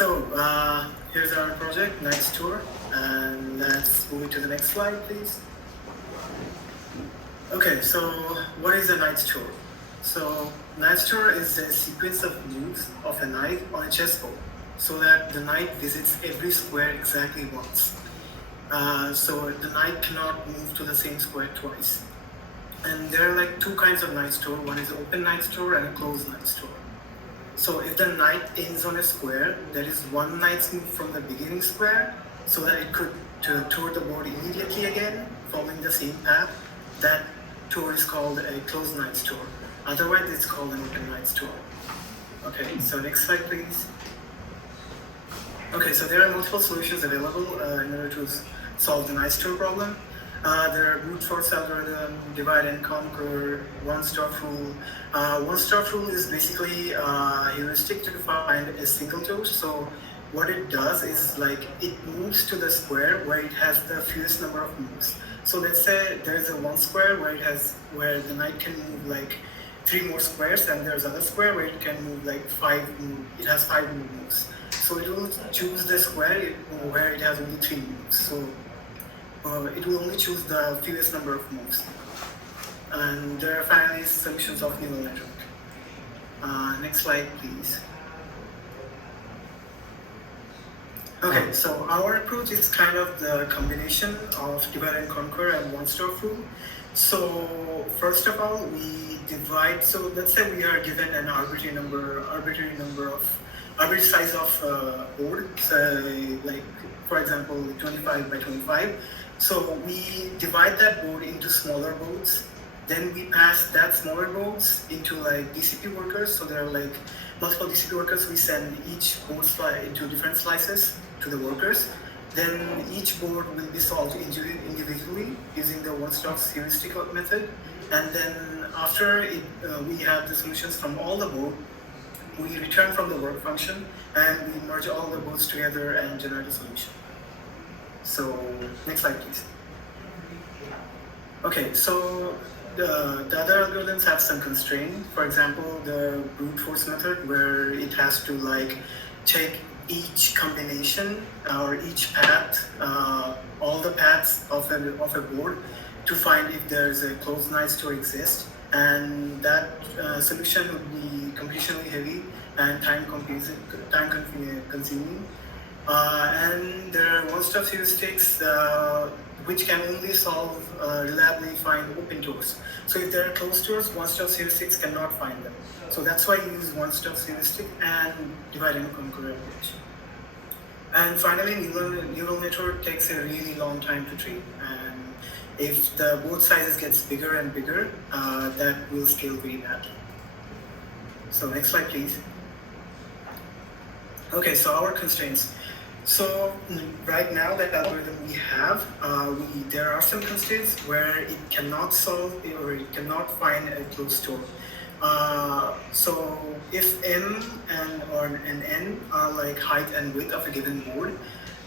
Here's our project, Nights Tour, and let's move to the next slide, please. Okay, so what is a Nights Tour? So Nights Tour is a sequence of moves of a knight on a chessboard, so that the knight visits every square exactly once. So the knight cannot move to the same square twice. And there are like two kinds of Nights Tour. One is open Nights Tour and a closed Nights Tour. So if the knight ends on a square, there is one knight's move from the beginning square, so that it could tour the board immediately again, following the same path. That tour is called a closed Nights Tour. Otherwise, it's called an open Nights Tour. Okay, so next slide, please. Okay, so there are multiple solutions available in order to solve the Nights Tour problem. There are brute force algorithm, divide and conquer, one-stop rule. One-stop rule is basically a heuristic to find a single tour. So what it does is like it moves to the square where it has the fewest number of moves. So let's say there's a one square where the knight can move like 3 more squares, and there's another square where it can move like 5 moves. It has 5 moves. So it will choose the square where it has only 3 moves. So it will only choose the fewest number of moves. And there are finally solutions of neural network. Next slide, please. Okay, so our approach is kind of the combination of divide and conquer and one-stop rule. So first of all, we divide. So let's say we are given an arbitrary size of board. So like, for example, 25 by 25. So we divide that board into smaller boards. Then we pass that smaller boards into like DCP workers. So there are like multiple DCP workers. We send each board into different slices to the workers. Then each board will be solved individually using the one-stop heuristic method. And then after we have the solutions from all the board, we return from the work function and we merge all the boards together and generate a solution. So next slide, please. Okay, so the other algorithms have some constraint. For example, the brute force method, where it has to like check each combination or each path, all the paths of a board to find if there's a closed Nights Tour exist, and that solution would be computationally heavy and time consuming. And there are one-stop heuristics which can only solve reliably find open tours. So if there are closed tours, one-stop heuristics cannot find them. So that's why you use one-stop heuristic and divide and conquer approach. And finally, neural network takes a really long time to train. And if the board sizes gets bigger and bigger, that will scale very badly. So next slide, please. Okay, so our constraints. So right now, that algorithm we have, there are some constraints where it cannot solve or it cannot find a closed tour. So if m or n are like height and width of a given board,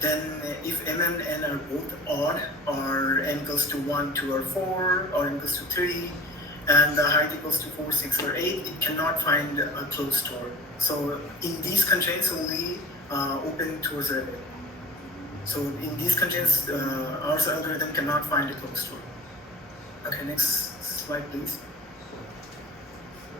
then if m and n are both odd, or n equals to 1, 2, or 4, or n equals to 3, and the height equals to 4, 6, or 8, it cannot find a closed tour. So in these constraints, only open tours are available. So in these constraints, our algorithm cannot find a closed tour. Okay, next slide, please.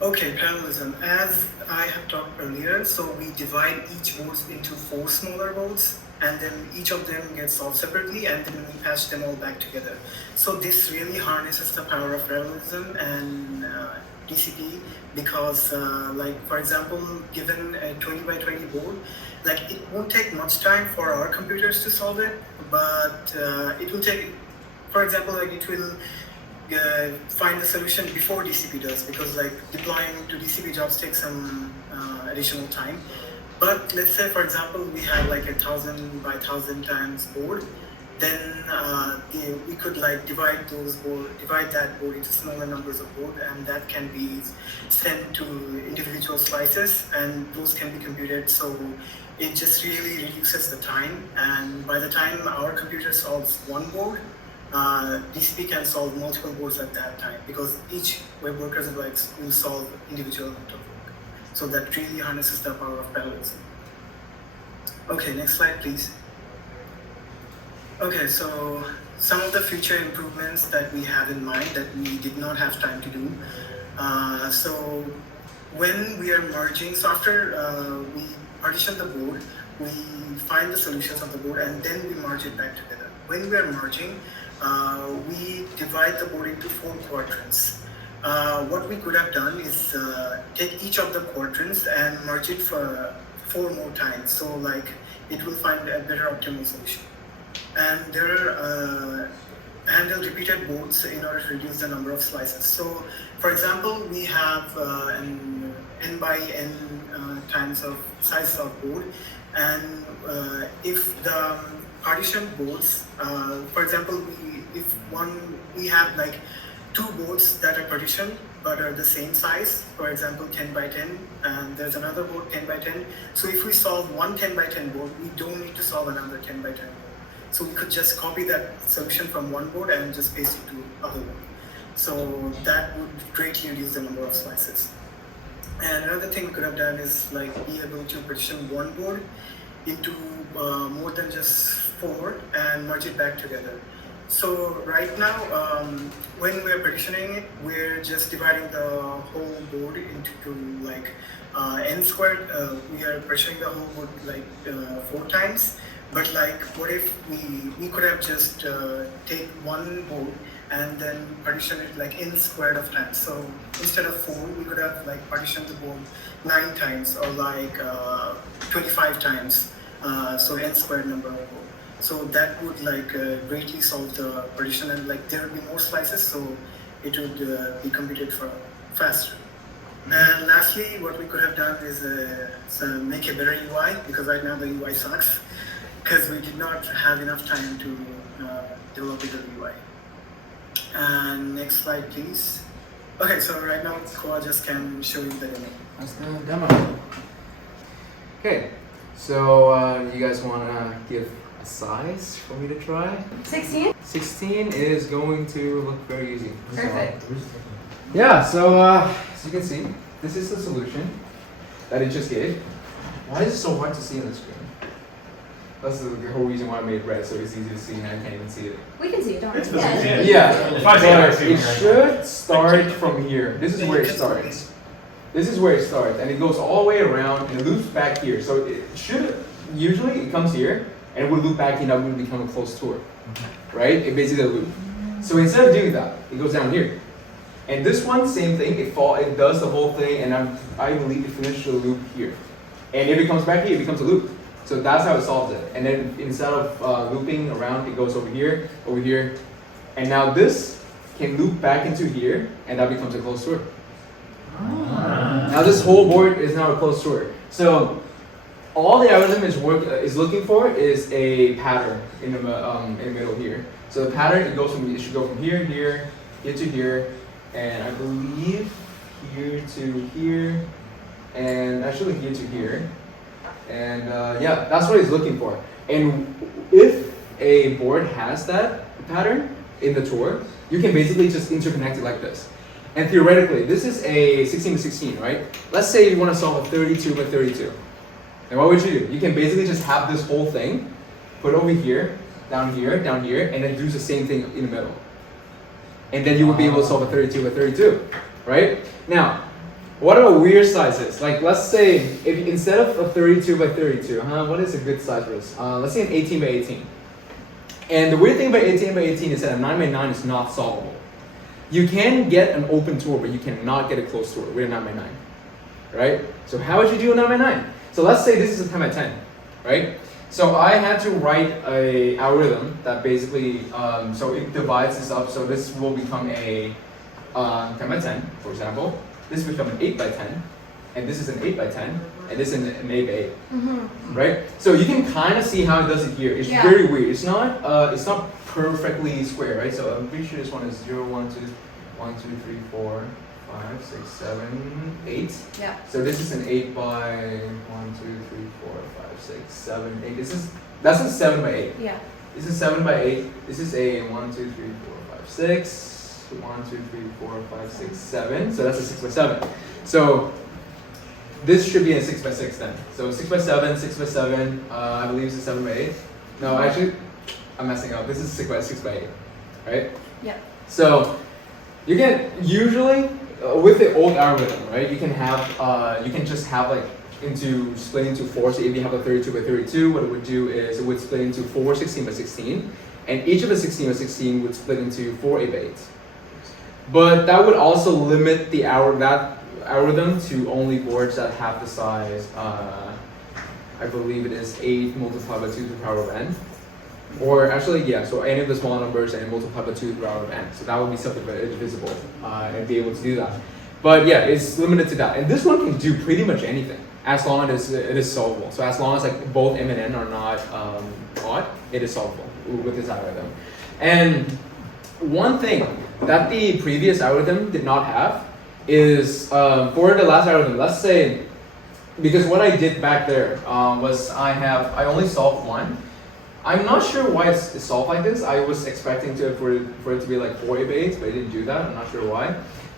Okay, parallelism. As I have talked earlier, so we divide each board into 4 smaller boards, and then each of them gets solved separately, and then we patch them all back together. So this really harnesses the power of parallelism and DCP, because like, for example, given a 20 by 20 board, like it won't take much time for our computers to solve it, but it will take, for example, like it will find the solution before DCP does, because like deploying to DCP jobs takes some additional time. But let's say, for example, we have like 1,000 by 1,000 times board, then we could like divide that board into smaller numbers of board, and that can be sent to individual slices, and those can be computed. So it just really reduces the time, and by the time our computer solves one board, DCP can solve multiple boards at that time, because each web worker will solve individual amount of work. So that really harnesses the power of parallelism. Okay, next slide, please. Okay, so some of the future improvements that we have in mind that we did not have time to do. So when we are merging, so after we partition the board, we find the solutions of the board and then we merge it back together. When we are merging, we divide the board into 4 quadrants. What we could have done is take each of the quadrants and merge it for 4 more times. So like it will find a better optimal solution. And there are handle repeated boards in order to reduce the number of slices. So for example, we have an n by n times of size of board, and if the partition boards, for example, we have like 2 boards that are partitioned but are the same size, for example 10 by 10, and there's another board 10 by 10. So if we solve one 10 by 10 board, we don't need to solve another 10 by 10 board. So we could just copy that solution from one board and just paste it to other one. So that would greatly reduce the number of slices. And another thing we could have done is like be able to partition one board into more than just 4 and merge it back together. So right now, when we're partitioning it, we're just dividing the whole board into like n squared. We are partitioning the whole board like 4 times. But like, what if we could have just take one board and then partition it like n squared of times. So instead of 4, we could have like partitioned the board 9 times or like 25 times. So n squared number of board. So that would like greatly solve the partition, and like there would be more slices, so it would be computed for faster. And lastly, what we could have done is make a better UI, because right now the UI sucks, because we did not have enough time to develop a good UI. And next slide, please. Okay, so right now Khoa just can show you the demo. That's the demo. Okay, so you guys want to give a size for me to try? 16? 16 is going to look very easy. Perfect. Yeah, so as you can see, this is the solution that it just gave. Why is it so hard to see on the screen? That's the whole reason why I made red, so it's easy to see, and I can't even see it. We can see it, don't we? Yeah, but it should start from here. This is where it starts. This is where it starts, and it goes all the way around, and it loops back here. So it should, usually it comes here, and it would loop back here, and that would become a closed tour, right? It basically a loop. So instead of doing that, it goes down here. And this one, same thing, it does the whole thing, and I believe it finishes the loop here. And if it comes back here, it becomes a loop. So that's how it solves it. And then instead of looping around, it goes over here, and now this can loop back into here, and that becomes a closed tour. Now this whole board is now a closed tour. So all the algorithm is looking for is a pattern in the middle here. So the pattern, it should go from here to here, and I believe here to here, and actually here to here. And yeah, that's what it's looking for. And if a board has that pattern in the tour, you can basically just interconnect it like this. And theoretically, this is a 16 by 16, right? Let's say you want to solve a 32 by 32. And what would you do? You can basically just have this whole thing, put over here, down here, and then do the same thing in the middle. And then you would be able to solve a 32 by 32, right? Now, what about weird sizes? Like, let's say, if instead of a 32 by 32, what is a good size for this? Let's say an 18 by 18. And the weird thing about 18 by 18 is that a 9 by 9 is not solvable. You can get an open tour, but you cannot get a closed tour with a 9 by 9, right? So how would you do a 9 by 9? So let's say this is a 10 by 10, right? So I had to write an algorithm that basically, so it divides this up. So this will become a 10 by 10, for example. This will become an 8 by 10, and this is an 8 by 10, and this is an 8 by 8, right? So you can kind of see how it does it here. It's very weird. It's not perfectly square, right? So I'm pretty sure this one is 0, 1, 2, 1, 2, 3, 4, 5, 6, 7, 8. Yeah. So this is an 8 by 1, 2, 3, 4, 5, 6, 7, 8. That's a 7 by 8. Yeah. This is 7 by 8. This is a 1, 2, 3, 4, 5, 6. 1, 2, 3, 4, 5, 6, 7. So that's a 6 by 7. So this should be a 6x6 then. So 6x7, 6x7, I believe it's a 7x8. No, actually, I'm messing up. This is 6x8, right? Yeah. So you can usually, with the old algorithm, right, you can just have like split into 4. So if you have a 32x32, what it would do is it would split into 4 16x16, and each of the 16x16 would split into 4 8x8. But that would also limit that algorithm to only boards that have the size, I believe it is 8 multiplied by 2 to the power of n. Or actually, yeah, so any of the small numbers and multiplied by 2 to the power of n. So that would be something that is divisible and be able to do that. But yeah, it's limited to that. And this one can do pretty much anything as long as it is solvable. So as long as like both m and n are not odd, it is solvable with this algorithm. And one thing that the previous algorithm did not have is for the last algorithm, let's say, because what I did back there was I only solved one. I'm not sure why it's solved like this. I was expecting for it to be like 4 8x8s, but it didn't do that. I'm not sure why.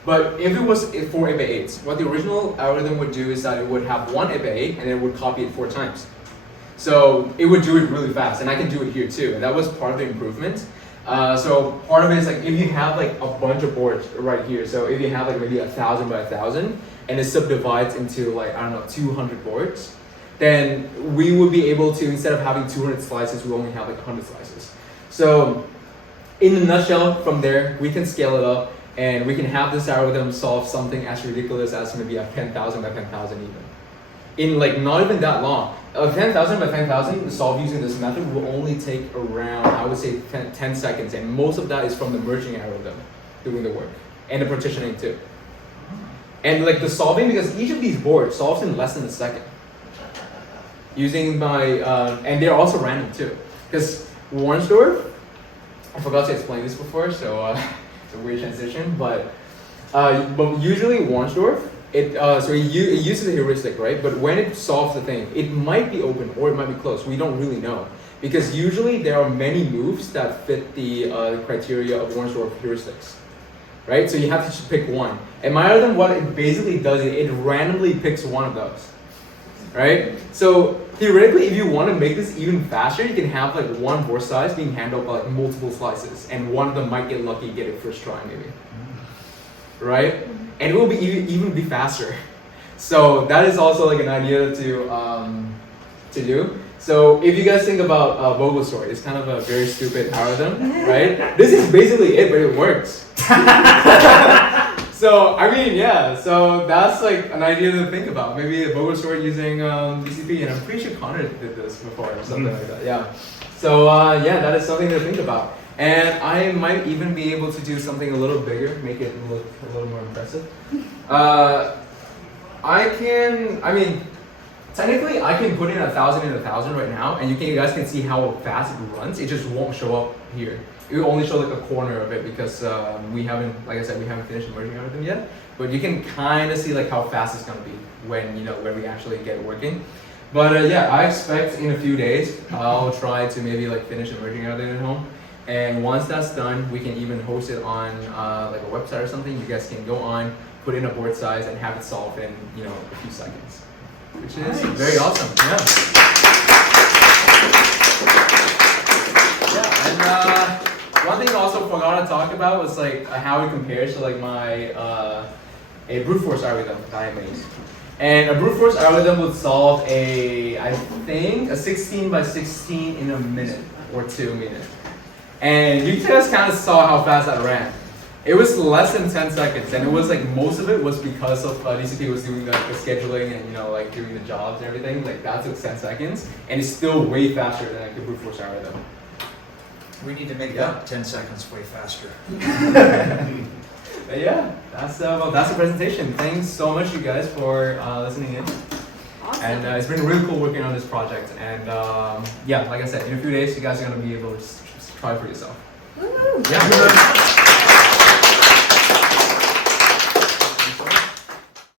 But if it was 4 8x8s, what the original algorithm would do is that it would have 1 8x8 and it would copy it 4 times. So it would do it really fast, and I can do it here too. And that was part of the improvement. So part of it is like if you have like a bunch of boards right here. So if you have like maybe 1,000 by 1,000, and it subdivides into like, I don't know, 200 boards, then we would be able to, instead of having 200 slices, we only have like 100 slices. So in a nutshell, from there, we can scale it up, and we can have this algorithm solve something as ridiculous as maybe a 10,000 by 10,000 even. In like not even that long. A 10,000 by 10,000 to solve using this method will only take around, I would say 10 seconds, and most of that is from the merging algorithm doing the work, and the partitioning too. And like the solving, because each of these boards solves in less than a second. Using my, and they're also random too. Because Warnsdorf, I forgot to explain this before, so it's a weird transition, but usually Warnsdorf, it uses a heuristic, right? But when it solves the thing, it might be open or it might be closed. We don't really know. Because usually there are many moves that fit the criteria of Warnsdorf heuristics. Right? So you have to pick one. And my algorithm, what it basically does is it randomly picks one of those. Right? So theoretically, if you want to make this even faster, you can have like one board size being handled by like multiple slices, and one of them might get lucky, get it first try maybe. Right? And it will be even be faster. So that is also like an idea to do. So if you guys think about Vogelsort, it's kind of a very stupid algorithm, right? This is basically it, but it works. So I mean, yeah. So that's like an idea to think about. Maybe a Vogelsort using DCP, and I'm pretty sure Connor did this before or something like that. Yeah. So yeah, that is something to think about. And I might even be able to do something a little bigger, make it look a little more impressive. Technically, I can put in 1,000 and 1,000 right now, and you guys can see how fast it runs. It just won't show up here. It will only show like a corner of it because we haven't, like I said, we haven't finished merging everything yet. But you can kind of see like how fast it's gonna be when we actually get it working. But yeah, I expect in a few days I'll try to maybe like finish merging everything at home. And once that's done, we can even host it on like a website or something. You guys can go on, put in a board size, and have it solved in a few seconds, which is very awesome. Yeah. Yeah, and one thing I also forgot to talk about was like how it compares to like my a brute force algorithm that I made. And a brute force algorithm would solve I think a 16 by 16 in a minute or 2 minutes. And you just kind of saw how fast that ran. It was less than 10 seconds, and it was like most of it was because of DCP was doing the scheduling and like doing the jobs and everything. Like that took 10 seconds, and it's still way faster than like the brute force algorithm. We need to make that 10 seconds way faster. But yeah, that's the presentation. Thanks so much, you guys, for listening in. Awesome. And it's been really cool working on this project. And yeah, like I said, in a few days, you guys are gonna be able to just try it for yourself. Woo! Yeah.